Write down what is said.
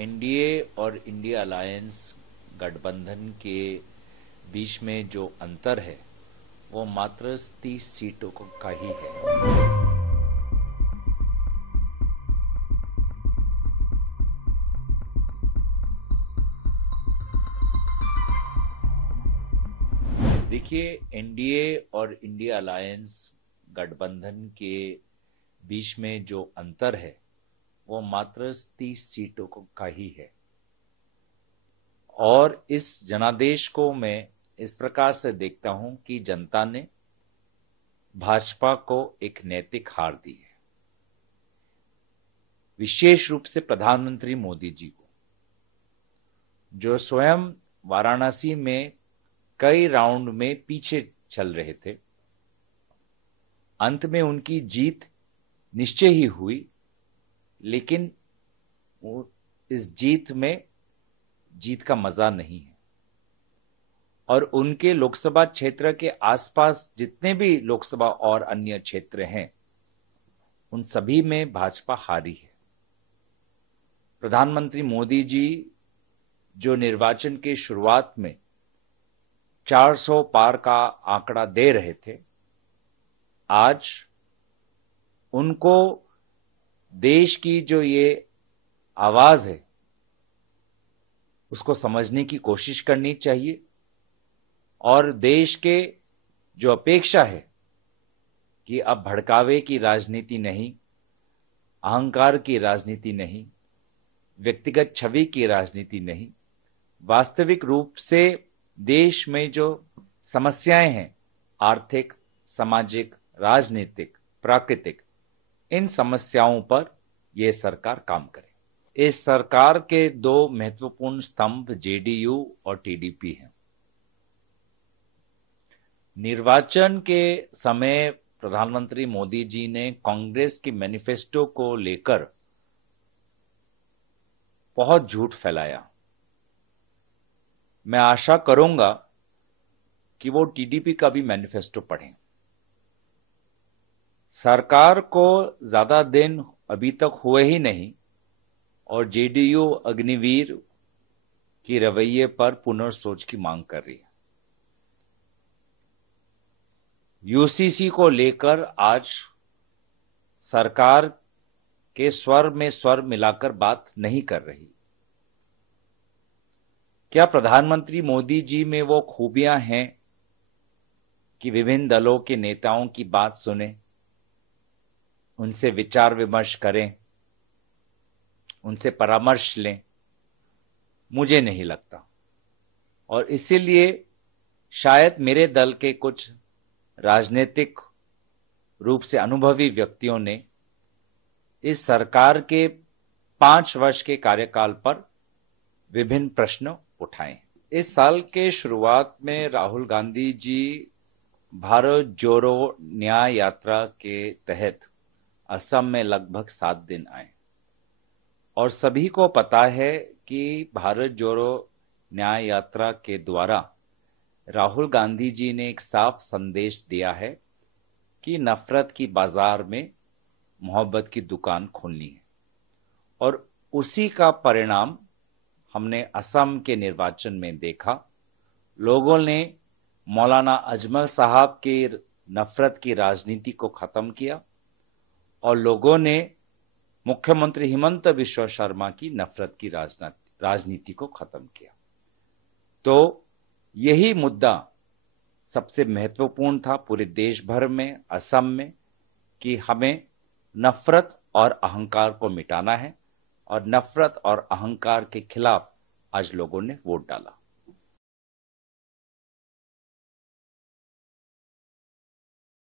NDA और India alliance गठबंधन के बीच में जो अंतर है वो मात्र 30 सीटों का ही है। देखिए, एनडीए और इंडिया अलायंस गठबंधन के बीच में जो अंतर है वो मात्र 30 सीटों का ही है। और इस जनादेश को मैं इस प्रकार से देखता हूं कि जनता ने भाजपा को एक नैतिक हार दी है, विशेष रूप से प्रधानमंत्री मोदी जी को, जो स्वयं वाराणसी में कई राउंड में पीछे चल रहे थे। अंत में उनकी जीत निश्चय ही हुई, लेकिन इस जीत का मजा नहीं है। और उनके लोकसभा क्षेत्र के आसपास जितने भी लोकसभा और अन्य क्षेत्र हैं, उन सभी में भाजपा हारी है। प्रधानमंत्री मोदी जी जो निर्वाचन के शुरुआत में 400 पार का आंकड़ा दे रहे थे, आज उनको देश की जो ये आवाज है उसको समझने की कोशिश करनी चाहिए। और देश के जो अपेक्षा है कि अब भड़कावे की राजनीति नहीं, अहंकार की राजनीति नहीं, व्यक्तिगत छवि की राजनीति नहीं, वास्तविक रूप से देश में जो समस्याएं हैं, आर्थिक, सामाजिक, राजनीतिक, प्राकृतिक, इन समस्याओं पर यह सरकार काम करे। इस सरकार के दो महत्वपूर्ण स्तंभ जेडीयू और टीडीपी हैं। निर्वाचन के समय प्रधानमंत्री मोदी जी ने कांग्रेस की मैनिफेस्टो को लेकर बहुत झूठ फैलाया। मैं आशा करूंगा कि वो टीडीपी का भी मैनिफेस्टो पढ़ें। सरकार को ज्यादा दिन अभी तक हुए ही नहीं और जेडीयू अग्निवीर की रवैये पर पुनर्सोच की मांग कर रही है। यूसीसी को लेकर आज सरकार के स्वर में स्वर मिलाकर बात नहीं कर रही। क्या प्रधानमंत्री मोदी जी में वो खूबियां हैं कि विभिन्न दलों के नेताओं की बात सुने, उनसे विचार विमर्श करें, उनसे परामर्श लें? मुझे नहीं लगता। और इसीलिए शायद मेरे दल के कुछ राजनीतिक रूप से अनुभवी व्यक्तियों ने इस सरकार के 5 वर्ष के कार्यकाल पर विभिन्न प्रश्न उठाए। इस साल के शुरुआत में राहुल गांधी जी भारत जोड़ो न्याय यात्रा के तहत असम में लगभग 7 दिन आए। और सभी को पता है कि भारत जोड़ो न्याय यात्रा के द्वारा राहुल गांधी जी ने एक साफ संदेश दिया है कि नफरत की बाजार में मोहब्बत की दुकान खोलनी है। और उसी का परिणाम हमने असम के निर्वाचन में देखा। लोगों ने मौलाना अजमल साहब के नफरत की राजनीति को खत्म किया और लोगों ने मुख्यमंत्री हिमंत बिश्वा शर्मा की नफरत की राजनीति को खत्म किया। तो यही मुद्दा सबसे महत्वपूर्ण था पूरे देश भर में, असम में, कि हमें नफरत और अहंकार को मिटाना है। और नफरत और अहंकार के खिलाफ आज लोगों ने वोट डाला।